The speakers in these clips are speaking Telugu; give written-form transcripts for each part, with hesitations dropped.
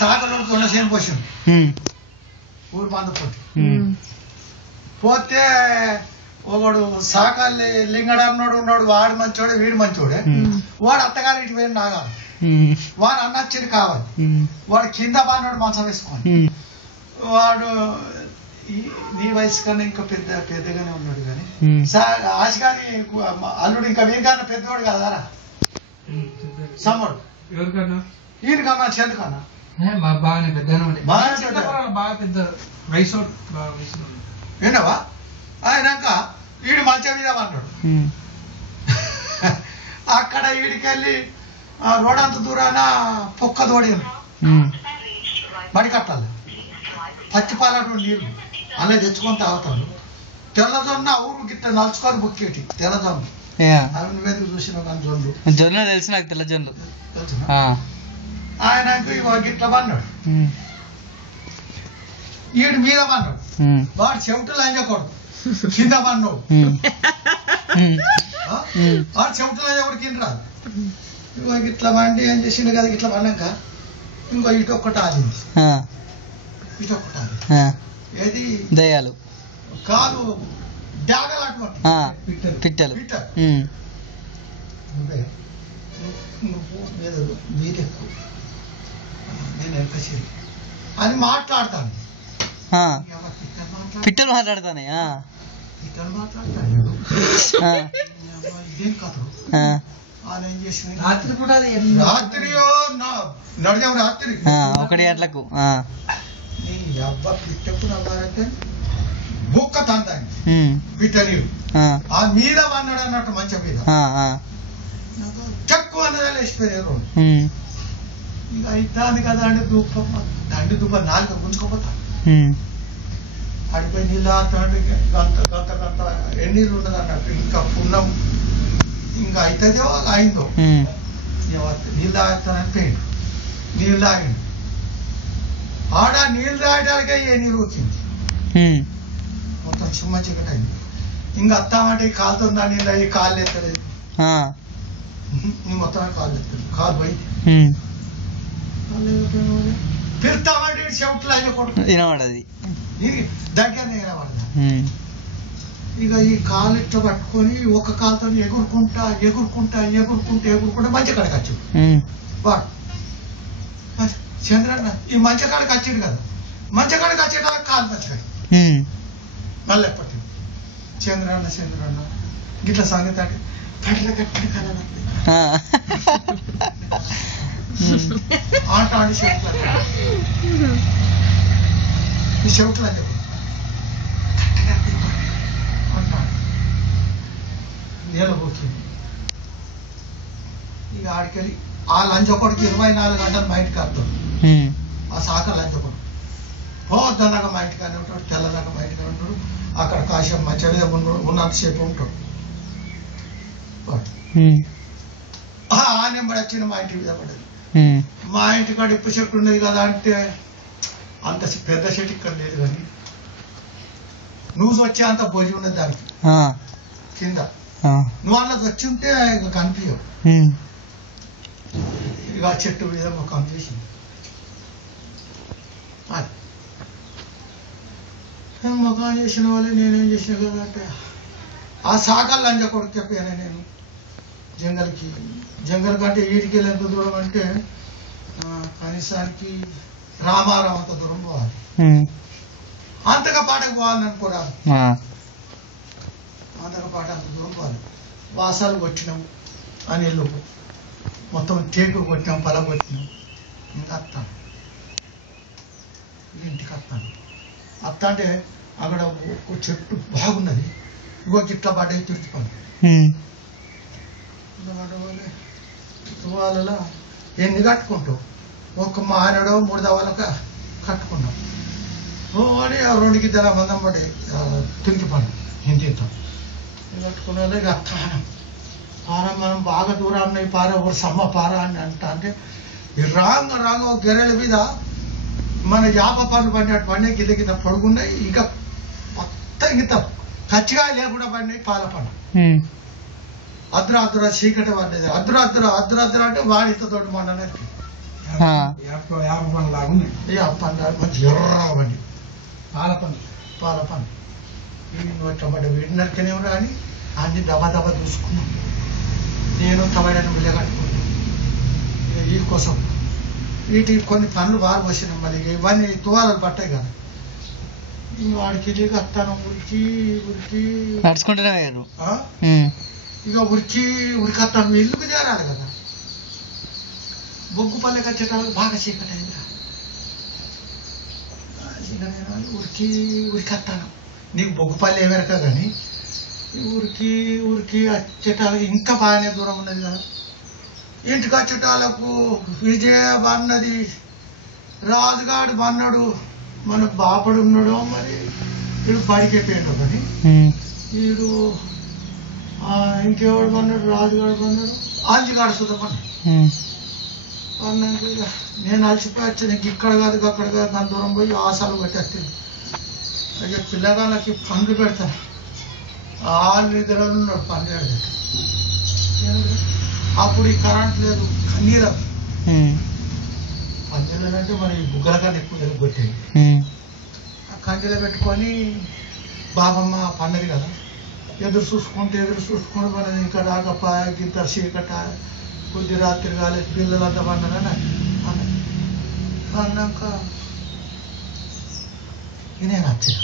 సాకలో దొండసేను పోసిండు ఊరు బంధు పోటీ పోతే ఒకడు సాకాలు లింగడన్నోడు ఉన్నాడు వాడు మంచోడే వీడు మంచోడే వాడు అత్తగారి ఇటు పోయి నాగాలి వాడు అన్నచ్చేది కావాలి వాడు కింద బాన్నాడు మంచం వేసుకోండి వాడు నీ వయసు కన్నా ఇంకా పెద్దగానే ఉన్నాడు కానీ ఆశ కానీ అల్లుడు ఇంకా వీరికన్నా పెద్దవాడు కదారా సమ్మడు ఎవరికన్నా ఈయనకన్నా చెందుకన్నా బాగానే పెద్ద బాగా పెద్ద వయసు విన్నావా ఆయనక వీడు మంచం మీద అన్నాడు అక్కడ వీడికెళ్ళి రోడంత దూరాన పొక్క తోడి బడి కట్టాలి పచ్చిపాలడు నీళ్ళు అలా తెచ్చుకొని తాగుతాడు తెల్లజొన్న ఊరు గిట్ట నలుచుకొని బుక్కేటి తెల్లజొన్న అవి నువ్వేది చూసిన కానీ జొన్న తెలుసు నాకు తెల్లజొన్నలు తెలుసు ఆయనకు ఇగో గిట్ల పన్నాడు ఈడు మీద పన్నాడు వాడు చెవిటలు అంజకూడదు కింద పన్నావు వాడు చెవిటలు అంజకూడదు కింద రాదు ఇగో గిట్ల వండి ఏం చేసిండు కదా గిట్ల పన్నాక ఇంకో ఇటు ఒక్కటి ఆదింది ఇటు ఒక్కటి ఆది ఏది దయాలు కాదు డాగలు అటువంటి పిట్టలు నువ్వే నువ్వు మీద మీరెక్కు నేను ఎక్కచేయి అని మాట్లాడతాను పిట్టలు మాట్లాడతానే పిట్టలు మాట్లాడతాను ఇదేం కథ ఆయన ఏం చేసిన రాత్రి కూడా రాత్రియో నడిచాం రాత్రి 1 గంటలకు నీ అబ్బ పిట్టకు నవ్వారంటే బుక్క తంతాను పిట్ట నీవు ఆ మీద అన్నాడు అన్నట్టు మంచం మీద తక్కువ అన్నదా లేచిపోయారు ఇక అయితాను కదా అండి దండి దుబ్బ 4 గుంజుకోపోతా అడిపోయి నీళ్ళు ఆడుతాడు గంత ఎన్నీళ్ళు ఉండదు అన్నట్టు ఇంకా పుణ్యం ఇంకా అవుతుందో అయిందో నీళ్ళు ఆగుతానని పోయిండు నీళ్ళు ఆగిండు ఆడ నీళ్ళు తాగడానికే ఏ నీళ్ళు వచ్చింది మొత్తం చిమ్మ చీకటి అయింది ఇంకా అత్తామంటే కాలుతుందా నీళ్ళు అయ్యి కాళ్ళు ఎత్తలేదు మొత్తం కాళ్ళు ఎత్తలేదు కాలు పోయింది పిలుతామంటే చెవుట్లు అయిన కొడుకు వినబడది దగ్గరనే వినబడదా ఇక ఈ కాలు ఇట్లా పట్టుకొని ఒక కాలుతో ఎగురుకుంటా మంచి కాడికి వచ్చాడు వాడు చంద్రన్న ఈ మంచి కాడికి వచ్చాడు కదా మంచి కాడికి వచ్చేట కాలు మంచిగా మళ్ళీ ఎప్పటి చంద్రన్న గిట్ల సంగతి అంటే కట్ల కట్టడి కళ ఆట ఆడి చెవుట్లు ఈ చెవుట్లు అని చెప్పు అంటాడు నేల పోతుంది ఇక ఆడికెళ్ళి ఆ లంచొకడికి 24 గంటలు మా ఇంటికి వస్తాడు ఆ శాఖ లంచొకడు పోద్దనగా మా ఇంటికానే ఉంటాడు తెల్లదాకా మా ఇంటికానే ఉంటాడు అక్కడ కాసేపు మంచిగా ఉన్నంతసేపు ఉంటాడు ఆ నెంబడి వచ్చింది మా ఇంటి మీద పడేది మా ఇంటికాడ ఇప్పు చెట్టు ఉన్నది కదా అంటే అంత పెద్ద చెట్టు ఇక్కడ లేదు కానీ నువ్వు వచ్చే అంత భోజనం ఉన్నది దానికి కింద నువ్వు అన్నది వచ్చి ఉంటే ఇక కనిపించవు ఇక ఆ చెట్టు మీద ఒక చేసింది ముఖం చేసిన వాళ్ళు నేనేం చేసిన కదా అంటే ఆ సాగల్ లంజ కొడుకు చెప్పాను నేను జంగల్ కంటే ఈడికి వెళ్ళి ఎంత దూరం అంటే కనీసానికి రామారావు అంత దూరం పోవాలి అంతగా పాటకు పోవాలని అనుకోరా అంతగా పాట అంత దూరం పోవాలి వాసాలు కొట్టినాం అని వెళ్ళు మొత్తం టేకు కొట్టినాం పొలం కొట్టినాం ఇంకా వస్తాను ఇంటికి వస్తాను అత్త అంటే అక్కడ ఒక చెట్టు బాగున్నది ఇంకో గిట్ల పడ్డాయి తుడిచిపోయి వాళ్ళలో ఎన్ని కట్టుకుంటావు ఒక మానడో 3 దవాలకు కట్టుకున్నాం అని 2 గిద్దల మందం పడి తుడిచిపోయి ఇంటితో కట్టుకున్న వాళ్ళే ఇక అత్తానం పార మనం బాగా దూరాన్ని పార ఒక సమ్మ పార అని అంటే రాంగ గెర్రెల మీద మన యాప పండు పడినట్టు పండే కింద పొడుగున్నాయి ఇక మొత్తం ఇంత కచ్చిగా లేకుండా పడినాయి పాల పండు అద్ర చీకటి పడ్డది అద్ర అంటే వాడితో తోటి మొన్న యాప పండు లాగా ఇక పండు మంచి ఎర్రవండి పాల పండు పాల పండు వీడిని నోట్లబడ్డ వీడిని నరికనేవి రాని అన్ని దబా దబా చూసుకున్నాం. నేను తవడని విలగట్టుకున్నాను ఇక వీటి కోసం. వీటికి కొన్ని పనులు బాగా పోసినాం. మరి ఇవన్నీ తువాలు పట్టాయి కదా. వాడికి ఇల్లు కట్టాను ఉరికి ఉరికి నడుచుకుంటూనే పోయారు. ఇక ఉరికత్తాను ఇల్లుకు చేరాలి కదా. బొగ్గుపల్లెకి వచ్చేటానికి బాగా చీకటి అయిందిరా. ఉరికత్తాను నీకు బొగ్గుపల్లి ఏమెరక కానీ ఉరికి వచ్చేటాలకు ఇంకా బాగానే దూరం ఉన్నది కదా. ఇంటికి వచ్చేటాలకు విజయ బన్నది రాజుగాడు బన్నాడు మన బాపడు ఉన్నాడో మరి వీడు బడికెళ్ళిపోయాడు కానీ వీడు ఇంకెవడు పన్నాడు రాజుగాడు పన్నాడు ఆంజిగాడు సుధ పన్నాడు. అన్నాక నేను అలసిపోయి వచ్చాను. ఇక్కడ కాదు అక్కడ కాదు దాని దూరం పోయి ఆశలు పెట్టేస్తాను. అయితే పిల్లగాళ్ళకి పండ్లు పెడతాను. ఆళ్ళు ఇద్దరు ఉన్నాడు పన్నెండు. అప్పుడు ఈ కరెంట్ లేదు కన్నీరు కంజీలు అంటే మన ఈ బుగ్గల కన్నా ఎక్కువ ఎలుగొట్టేది. ఆ కంజీలో పెట్టుకొని బాబమ్మ పండది కదా ఎదురు చూసుకుంటే మనది ఇంకా రాకప్ప గింత చీకట కొద్ది రాత్రి కాలేదు పిల్లలంతా పండదని అన్నాక నేను వచ్చిన.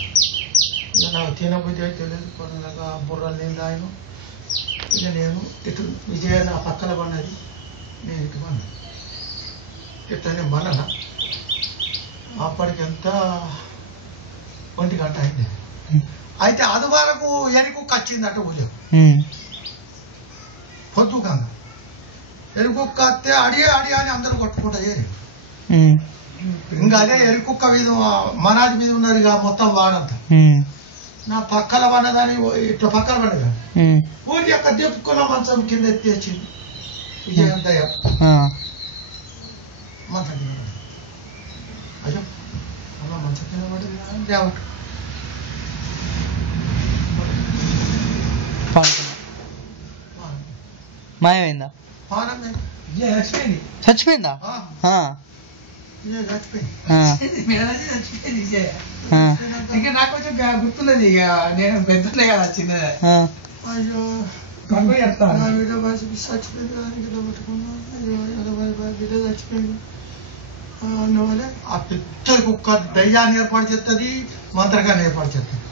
ఇక నాకు తినబుద్ధి అయితే తెలియదు కొనగా బుర్రలు నీళ్ళు ఆయన. ఇక నేను ఇటు విజయ నా పక్కన పన్నది నేను ఇటు పన్నా ఇట్లా నేను పన్నానా. అప్పటికెంత 1 గంట అయింది. అయితే అది వరకు ఎరుకుక్క వచ్చిందట ఊళ్ళో పొద్దుకంగా. ఎరుకుక్క వస్తే అడిగే అని అందరూ కొట్టుకుంటా ఏరి. ఇంకా అదే ఎరుకుక్క మీద మనాది మీద ఉన్నది మొత్తం వాడంతా. నా పక్కల పన్నదాని ఇట్లా పక్కన పడదా ఊరి యొక్క దెప్పుకున్న మంచం కింద ఎత్తి వచ్చింది విజయంతయ్య మంచం కింద పడి. అయ్యో అలా మంచం కింద పడేది లేవట్టు మాయమైందా? చచ్చిపోయిందా? ఇంకా నాకు కొంచెం గుర్తున్నది. ఇక నేను పెద్దలే కదా చిన్నది. అయ్యో చచ్చిపోయింది బిడ్డ చచ్చిపోయింది అందువల్ల ఆ పెద్ద కుక్క దయ్యాన్ని ఏర్పాటు చేస్తుంది మంత్రగాన్ని ఏర్పాటు చేస్తుంది.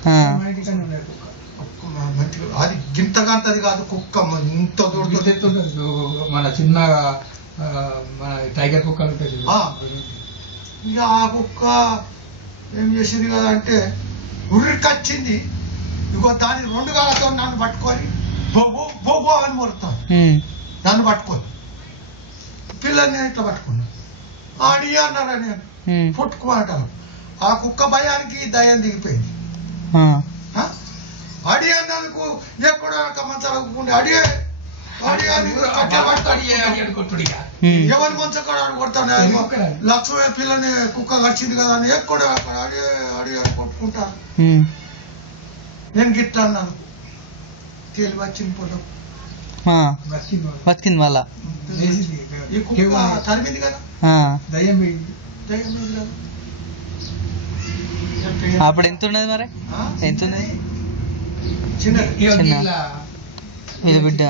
మంచిగా అది గింతగంతది కాదు కుక్క ఇంత దూడుతుంది. మన చిన్న మన టైగర్ కుక్క ఉంటుంది. ఇక ఆ కుక్క ఏం చేసింది కదా అంటే ఉరికొచ్చింది. ఇగో దాని 2 కాళ్ళతో నన్ను పట్టుకొని బొబ్బో బొబ్బో అని మొరుతాను. నన్ను పట్టుకొని పిల్లల్ని నేను ఇట్లా పట్టుకున్నా. ఆడి అన్నారా నేను పుట్టుకోమంటాను. ఆ కుక్క భయానికి దయ్యం దిగిపోయింది. అడి అన్నందుకు ఎక్కడో మంచాలనుకుంటే అడిగే ఎవరి మంచం కాడ కొడతాను. లక్ష్మీ పిల్లని కుక్క కరిచింది కదా అని ఎక్కడో అక్కడ అడి అని కొట్టుకుంటాను. నేను గిట్ట అన్నాను తేలి వచ్చింది పొలం బతికింది మళ్ళా. ఈ కుక్క తరిమింది కదా దయ్యం పోయింది కదా. అప్పుడు ఎంత ఉన్నది మరి? ఎంత ఉన్నది? చిన్నది ఇది బిడ్డ.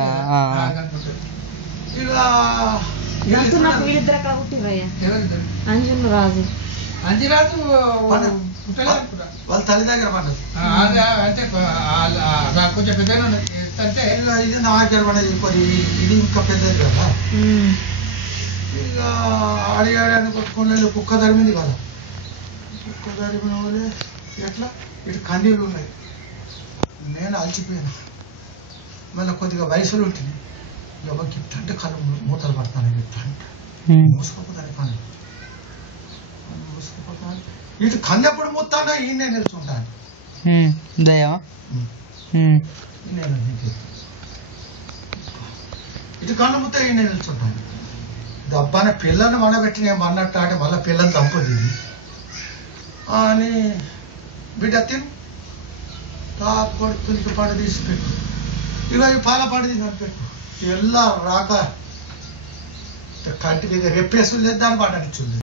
వీళ్ళిద్దరు అక్కడ పుట్టిరయ్యా అంజును రాజు. అంజిరాజు వాళ్ళ తల్లి దగ్గర పడ్డది. అంటే కొంచెం పెద్దగా అంటే ఇది నా దగ్గర పడేది. ఇది ఇంకా పెద్దది కదా. ఇక అడిగాడని కొట్టుకుని కుక్క తరిమింది కదా. కుక్క తరిమిన వాళ్ళే ఎట్లా ఇటు కండీలు ఉన్నాయి. నేను అలసిపోయాను. మళ్ళీ కొద్దిగా వయసులో ఉంటుంది. ఎవరు గిఫ్ట్ అంటే కళ్ళు మూతలు పడతాను. గిఫ్ట్ అంటే మూసుకుపోతాను కళ్ళు మూసుకుపోతాను. ఇటు కళ్ళు ఎప్పుడు మూతానో ఈయన నిలుచుంటాను. దయా ఇటు కళ్ళు ముత్త ఈయన నిలుచుంటాను. దబ్బాన పిల్లని మనబెట్టి నేను అన్నట్టు అంటే మళ్ళీ పిల్లని దంపది అని బిడ్డ తిను తాపడి తులికి పడి తీసి పెట్టు. ఇక పాల పడి తీసి పెట్టు. ఎలా రాక కంటి మీద రెప్పేసులు లేదు దాన్ని పడనిచ్చింది.